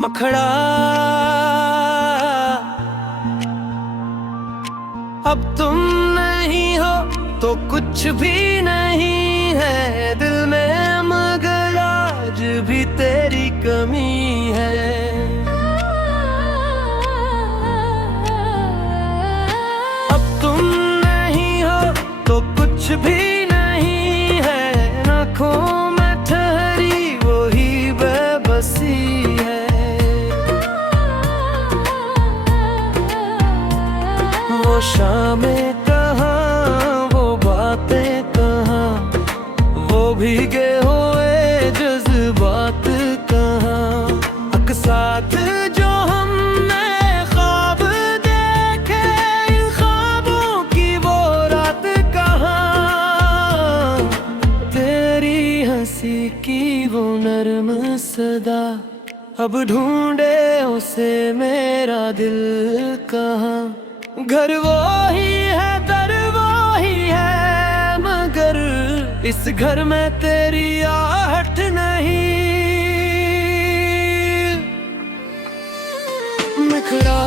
मखड़ा अब तुम नहीं हो तो कुछ भी नहीं है दिल में, मगर आज भी तेरी कमी है। अब तुम नहीं हो तो कुछ भी नहीं है, आँखों में ठहरी वही बेबसी है। वो शामें कहाँ, वो बातें कहाँ, वो भीगे हुए जज्बात कहाँ, एक साथ जो हमने ख्वाब देखे, इन ख्वाबों की वो रात कहाँ, तेरी हंसी की वो नर्म सदा, अब ढूंढे उसे मेरा दिल कहाँ। घर वो ही है, दर वो ही है, मगर इस घर में तेरी आहट नहीं। मखड़ा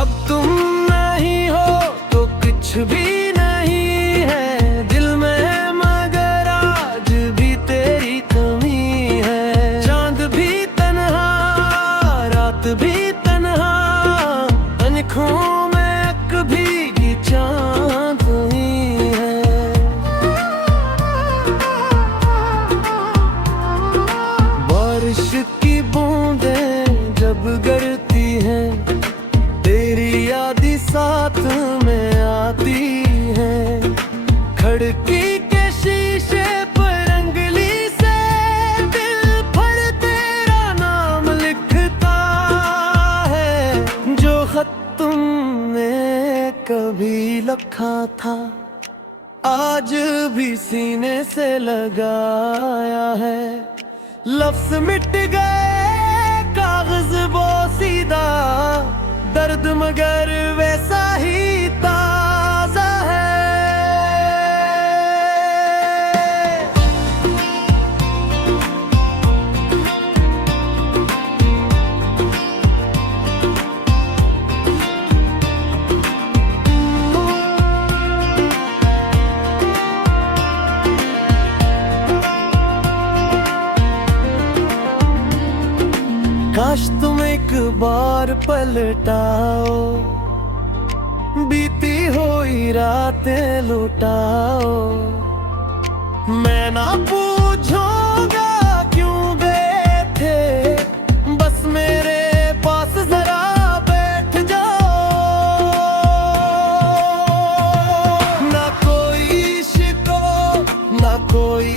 अब तुम नहीं हो तो कुछ भी नहीं है दिल में, मगर आज भी तेरी कमी है। चांद भी तन्हा, रात भी तन्हा, आँखों में कभी चांद ही है। बारिश की बूंदें जब गिरती हैं, तेरी याद साथ में आती है। खिड़की के शीशे पर अंगली से दिल भर तेरा नाम लिखता है। जो खत तुमने कभी लिखा था, आज भी सीने से लगाया है। लफ्ज मिट गए, कागज बोसीदा, दर्द मगर वैसा ही ताजा है। काश तुम एक बार पलटाओ, बीती हुई रातें लुटाओ। मैं ना पूछूंगा क्यों बैठे, बस मेरे पास जरा बैठ जाओ। ना कोई शिको, ना कोई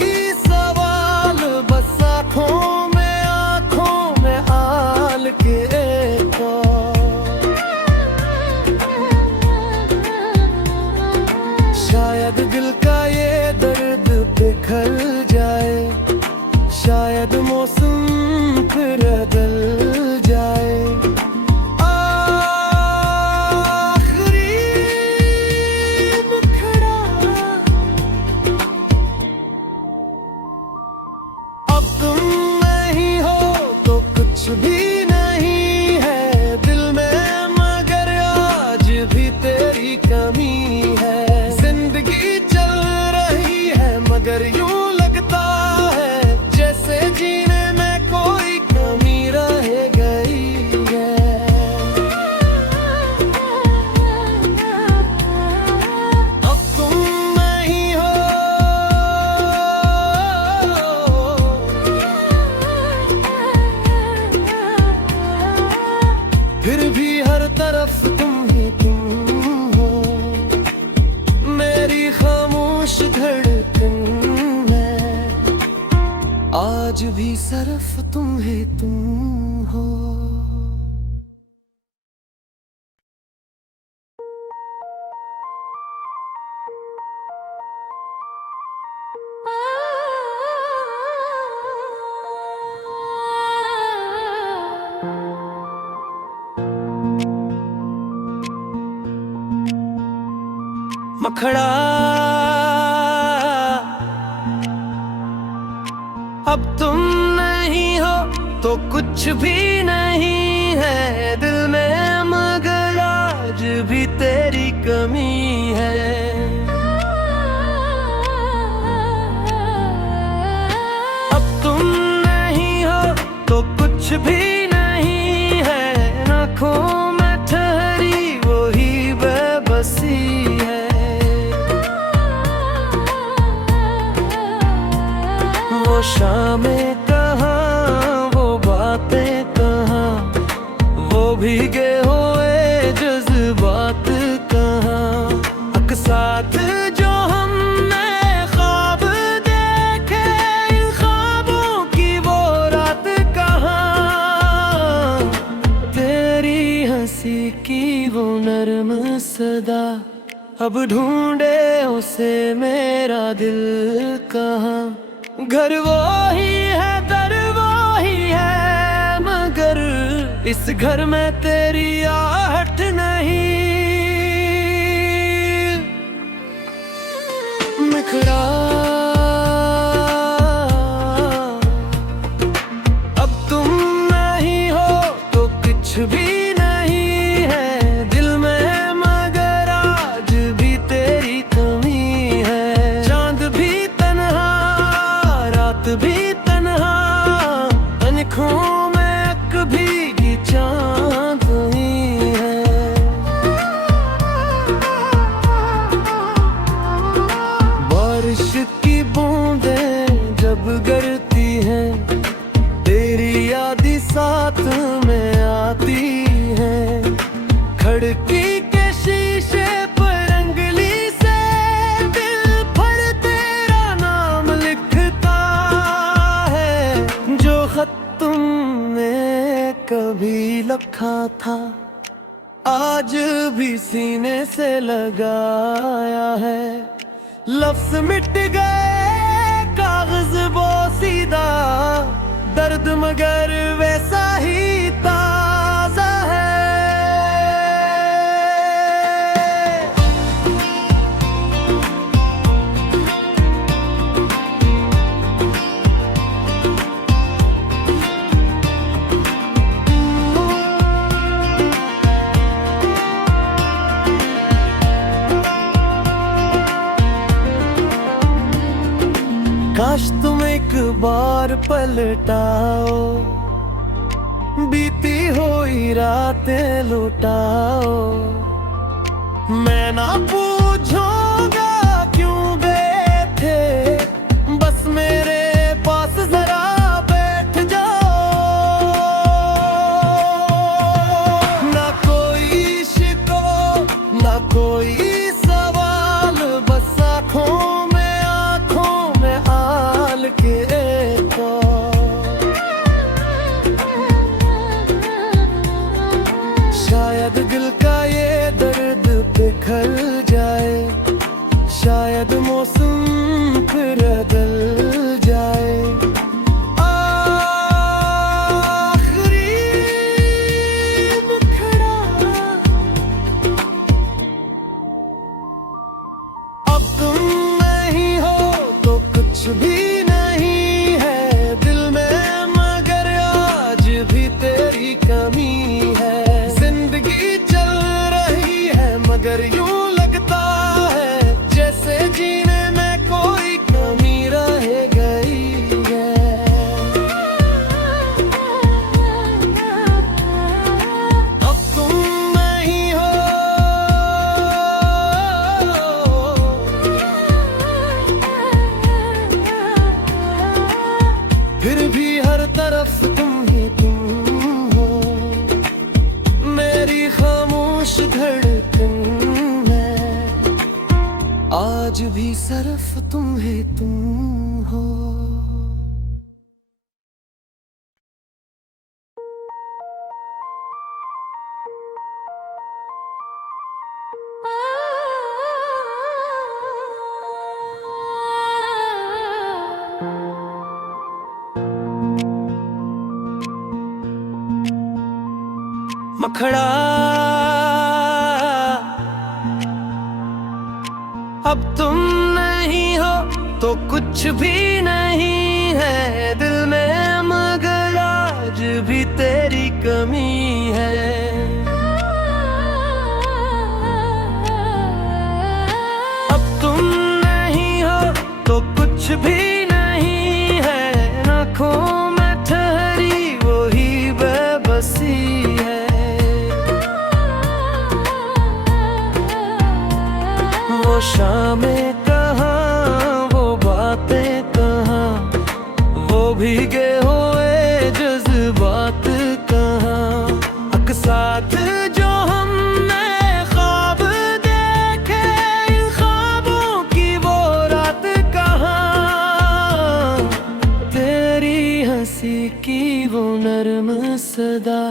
सवाल, बस आँखों में आल के को। शायद दिल का ये दर्द बिखर जाए, शायद मौसम फिर बदल जाए। आखिरी मुखड़ा अब तुम नहीं हो तो कुछ भी नहीं है दिल में, मगर आज भी तेरी कमी है। जिंदगी चल रही है मगर यूं लगता है जैसे जीने में कोई कमी रह गई है। अब तुम नहीं हो फिर भी हर तरफ तुम ही तुम हो, मेरी खामोश धड़कन है। आज भी सिर्फ तुम ही तुम हो। मखड़ा अब तुम नहीं हो तो कुछ भी नहीं है दिल में, मगर आज भी तेरी कमी है। अब तुम नहीं हो तो कुछ भी नहीं है, आँखों में ठहरी वही बेबसी है। वो शामें कहाँ, वो बातें कहाँ, वो भीगे हुए जज्बात कहाँ, अक्सात जो हमने ख्वाब देखे, इन ख्वाबों की वो रात कहाँ, तेरी हंसी की वो नर्म सदा, अब ढूंढे उसे मेरा दिल कहाँ। घर वो ही है, दर वो ही है, मगर इस घर में तेरी आहट नहीं। बिखरा अब तुम नहीं हो तो कुछ भी नहीं है दिल में, मगर आज भी तेरी कमी है। चांद भी तन्हा, रात भी तन्हा, आँखों में कभी चांद नहीं है। बारिश की बूंदें जब गिरती हैं, तेरी याद साथ में आती है। खिड़की के शीशे पर अंगली से दिल भर तेरा नाम लिखता है, जो खत तुमने कभी लिखा था आज भी सीने से लगाया है। लफ्ज मिट गए, कागज बोसीदा, दर्द मगर वैसा ही ताजा है। काश तुम एक बार पलटाओ, बीती हुई रातें लुटाओ। मैं ना पूछूंगा क्यों गए थे, बस मेरे पास जरा बैठ जाओ। ना कोई शिको, ना कोई सवाल, बस आँखों में हाल के तो। शायद दिल का ये दर्द पिघल जाए, शायद मौसम फिर बदल जाए। आखिरी मुखड़ा अब तुम नहीं हो तो कुछ भी नहीं है दिल में, मगर आज भी तेरी कमी है। जिंदगी चल रही है मगर यूं लगता है जैसे जीने में कोई कमी रह गई है। अब तुम नहीं हो फिर भी हर तरफ तुम ही तुम हो, मेरी खामोश धड़कन है, आज भी सिर्फ तुम ही तुम हो। मखड़ा अब तुम नहीं हो तो कुछ भी नहीं है दिल में, मगर आज भी तेरी कमी है। अब तुम नहीं हो तो कुछ भी नहीं है, आँखों में ठहरी वही बेबसी है। वो शामें कहाँ, वो बातें कहाँ, वो भीगे हुए जज्बात कहाँ, अक्सात जो हमने ख्वाब देखे, इन ख्वाबों की वो रात कहाँ, तेरी हंसी की वो नर्म सदा,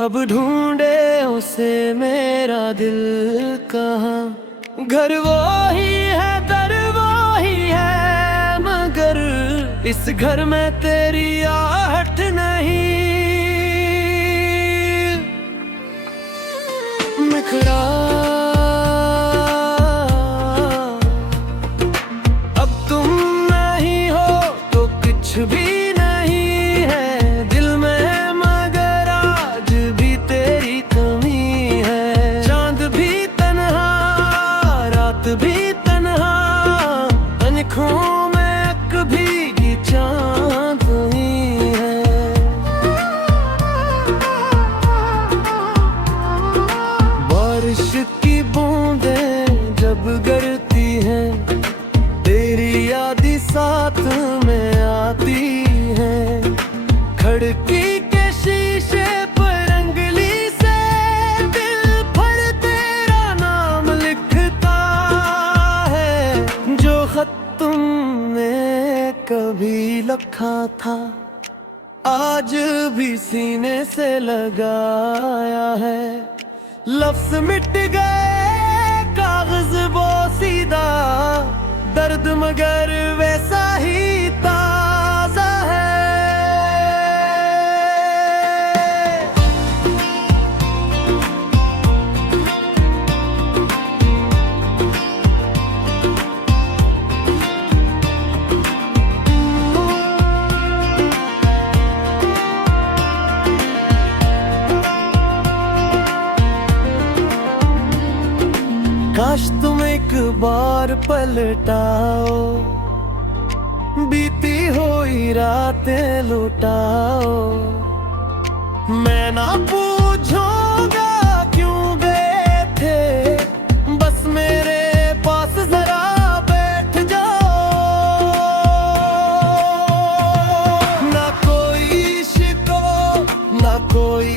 अब ढूंढे उसे मेरा दिल कहाँ। घर वो ही है, दर वो ही है, मगर इस घर में तेरी आहट नहीं। बिखरा अब तुम नहीं हो तो कुछ भी नहीं है दिल में, मगर आज भी तेरी कमी है। चांद भी तन्हा, रात भी तन्हा, आँखों में कभी चांदनी है। बारिश की बूंदें जब गिरती हैं, तेरी याद साथ में आती है। खिड़की के शीशे पर अंगली से दिल भर तेरा नाम लिखता है, जो खत तुमने कभी लिखा था आज भी सीने से लगाया है। लफ्ज मिट गए, कागज बोसीदा, दर्द मगर वैसा ही ताजा है। काश तुम एक बार पलटाओ, बीती हुई रातें लुटाओ। मैं ना पूछूंगा क्यों गए थे, बस मेरे पास जरा बैठ जाओ। ना कोई शिको, ना कोई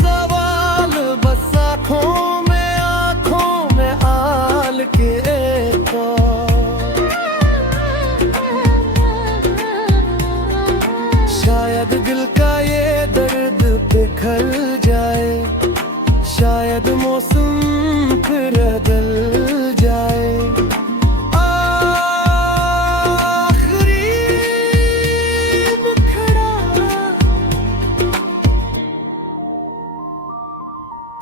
सवाल, बस आँखों में हाल के तो। शायद दिल का ये दर्द बिखर जाए, शायद मौसम फिर बदल जाए। आखिरी मुखड़ा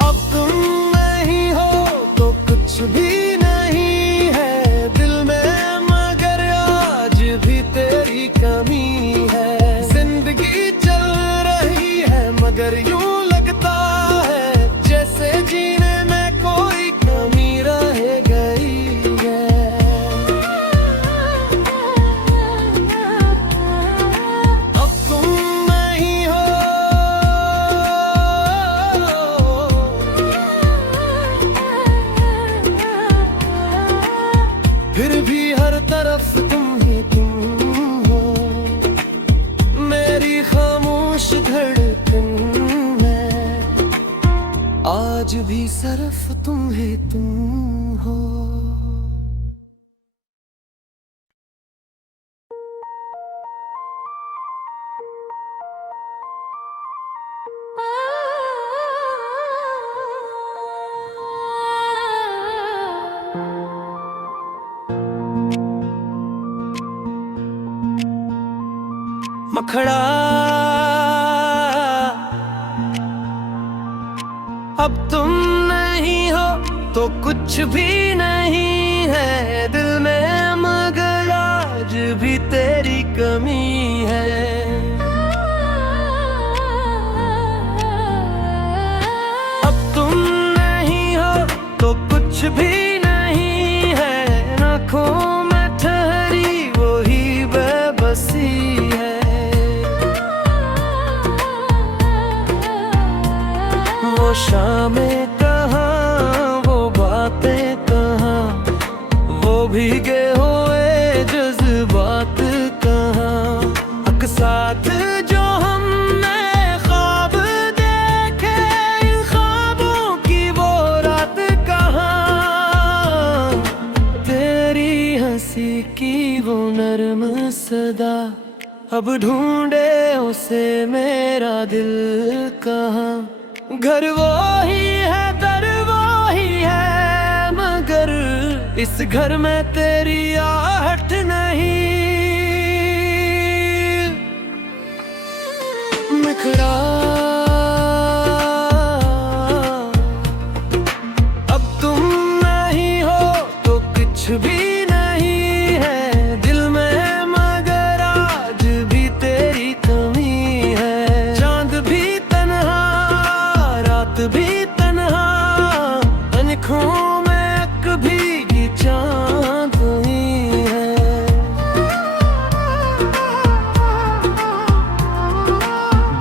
अब तुम नहीं हो तो कुछ भी नहीं है दिल में, मगर आज भी तेरी कमी है। जिंदगी चल रही है मगर यूं लगता है जैसे जीने में कोई कमी रह गई है। अब तुम नहीं हो फिर भी हर तरफ तुम ही तुम हो, मेरी खामोश धड़कन में आज भी सिर्फ तुम ही तुम हो। मखड़ा अब तुम नहीं हो तो कुछ भी नहीं है दिल में, मगर आज भी तेरी कमी भी नहीं है, आँखों में ठहरी वही बेबसी है। वो शामें कहाँ, वो बातें कहाँ, वो भीगे हुए जज्बात कहाँ, अकसात जो हमने ख्वाब देखे, इन ख्वाबों की वो रात कहाँ, तेरी हंसी की वो नर्म सदा, अब ढूंढे उसे मेरा दिल कहाँ। घर वो ही है, दर वो ही है, मगर इस घर में तेरी आहट नहीं। मुखड़ा अब तुम नहीं हो तो कुछ भी नहीं है दिल में, मगर आज भी तेरी कमी है। चांद भी तन्हा, रात भी तन्हा, आँखों में कभी चांद ही है।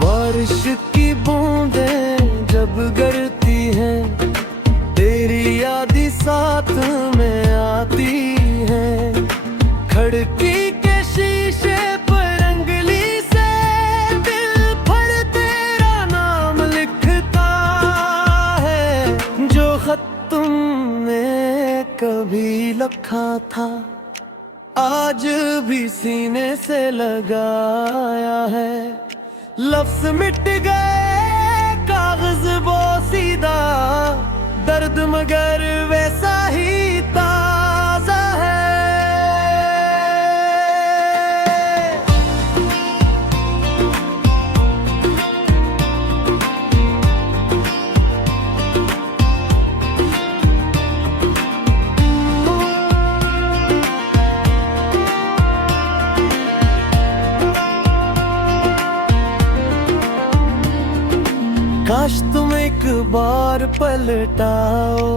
बारिश की बूंदें जब गिरती हैं, तेरी याद साथ में आती है। खिड़की के शीशे पर अंगली से दिल पर तेरा नाम लिखता है, जो खत तुमने कभी लिखा था आज भी सीने से लगाया है। लफ्ज मिट गए, कागज बोसीदा, दर्द मगर वैसा ही ताजा है। काश तुम एक बार पलटाओ,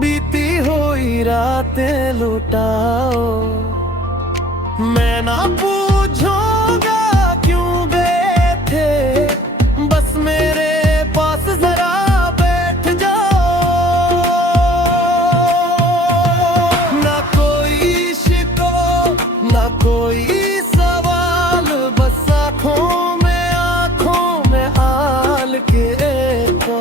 बीती हुई रातें लुटाओ। मैं ना पूछूंगा क्यों गए थे, बस मेरे पास जरा बैठ जाओ। ना कोई शिको, ना कोई सवाल, बस आँखों में हाल के देखो।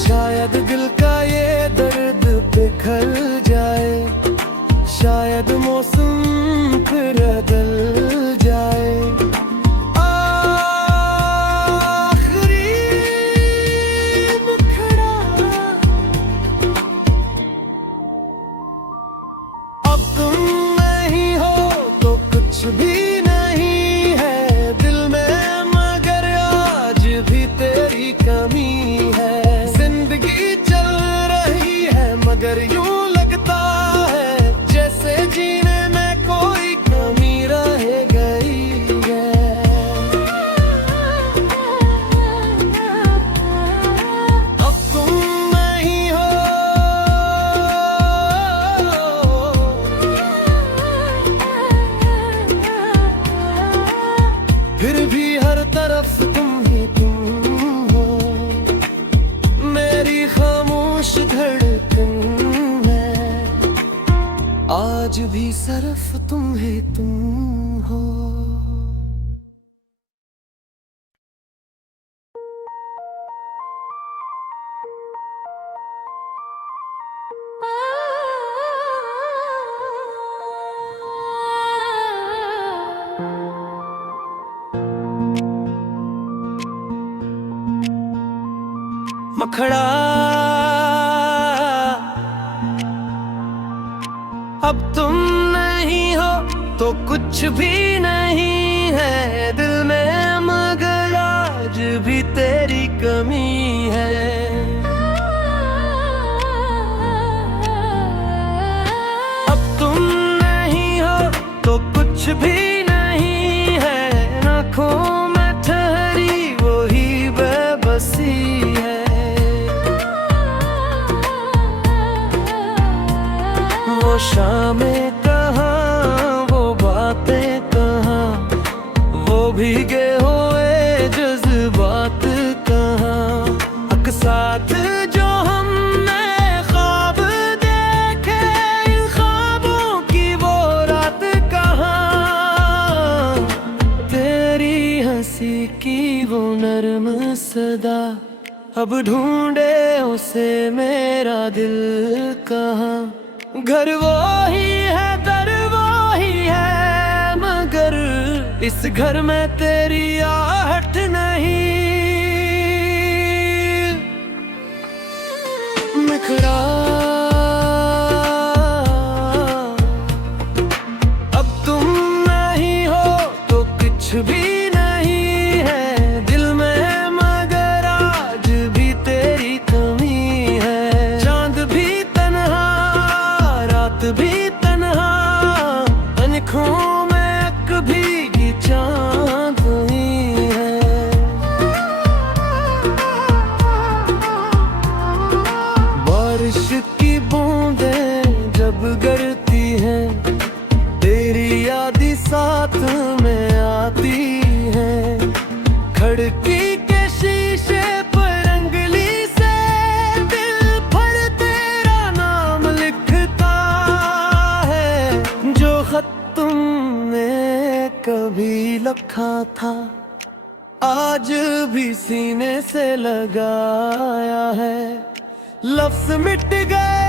शायद दिल का ये दर्द बिखर जाए, शायद मौसम फिर बदल जाए। आखिरी मुखड़ा अब तुम नहीं हो तो कुछ भी नहीं है दिल में, मगर आज भी तेरी कमी है। जिंदगी चल रही है मगर यूं लगता है जैसे जीने में कोई कमी रह गई है। अब तुम नहीं हो फिर भी हर तरफ तुम ही तुम हो, मेरी खामोश धड़कन है, आज भी सिर्फ तुम ही तुम हो। मखड़ा अब तुम नहीं हो तो कुछ भी नहीं है दिल में, मगर आज भी तेरी कमी है। अब तुम नहीं हो तो कुछ भी नहीं है, आँखों में ठहरी वही शामें कहाँ, वो बातें कहाँ, वो भीगे हुए जज्बात कहाँ। अक्सात जो हमने ख्वाब देखे, इन ख्वाबों की वो रात कहाँ। तेरी हंसी की वो नर्म सदा, अब ढूंढे उसे मेरा दिल कहाँ। घर वो ही है, दर वो ही है, मगर इस घर में तेरी आहट नहीं। बिखरा अब तुम नहीं हो तो कुछ भी नहीं है दिल में, मगर आज भी तेरी कमी है। चांद भी तन्हा, रात भी तन्हा, आँखों में अक भीगी चांदनी है। बारिश की बूंदें जब गिरती हैं, तेरी यादें साथ में आती हैं। खिड़की के शीशे पर अंगली से दिल भर तेरा नाम लिखता है। जो खत तुमने कभी लिखा था, आज भी सीने से लगाया है। लफ्ज मिट गए,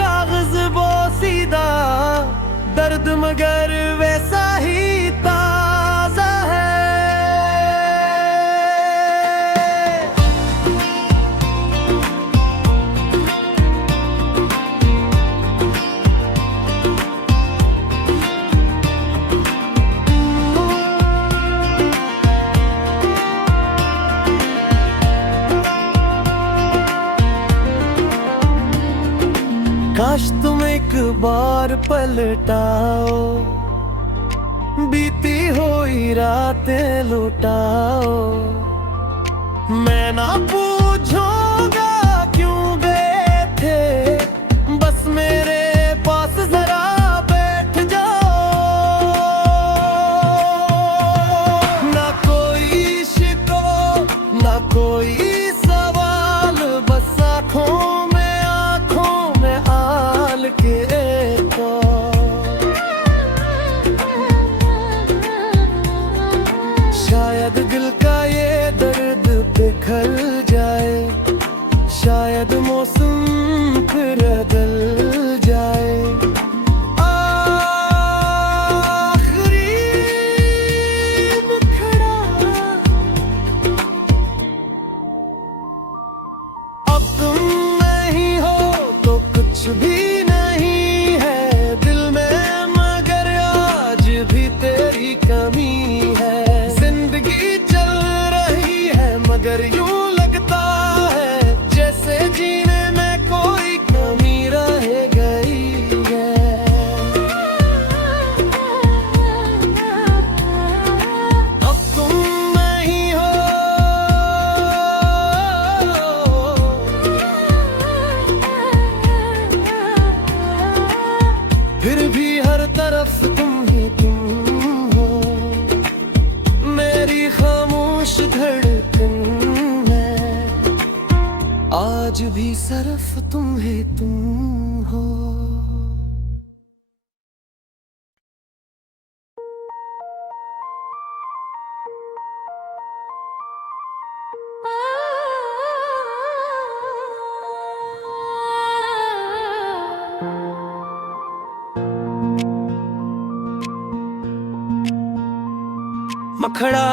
कागज बोसीदा, दर्द मगर वैसा ही ताजा है। काश तुम एक बार पलटाओ, बीती हुई रातें लुटाओ। मैं ना पूछूंगा क्यों गए थे, बस मेरे पास जरा बैठ जाओ। ना कोई शिको, ना कोई सवाल, बस आँखों में आल के तो। शायद दिल का ये दर्द पिघल जाए, शायद मौसम फिर बदल जाए। आखिरी मुखड़ा अब तुम नहीं हो तो कुछ भी नहीं है दिल में, मगर आज भी तेरी कमी है। जिंदगी चल रही है मगर यूं लगता है जैसे जीने में कोई कमी रह गई है। अब तुम नहीं हो, फिर भी हर तरफ तुम ही तुम हो। मेरी खामोश धड़कन है, आज भी सिर्फ तुम ही तुम हो। मखड़ा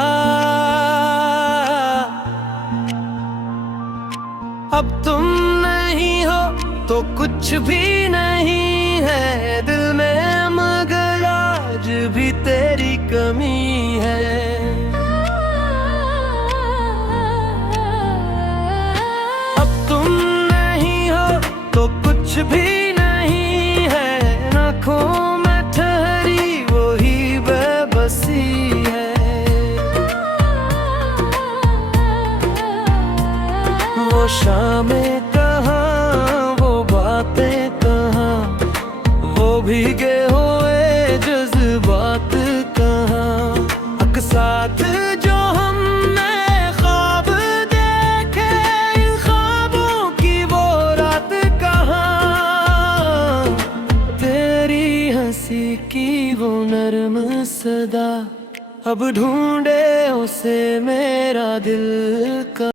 अब तुम नहीं हो तो कुछ भी नहीं है दिल में, मगर आज भी तेरी कमी है। अब तुम नहीं हो तो कुछ भी नहीं है, आँखों में ठहरी वही बेबसी है। वो शामें कहाँ, वो बातें कहाँ, भीगे हुए जज्बात कहाँ, अक्सात जो हमने ख्वाब देखे, इन ख्वाबों की वो रात कहाँ। तेरी हंसी की वो नर्म सदा, अब ढूंढे उसे मेरा दिल का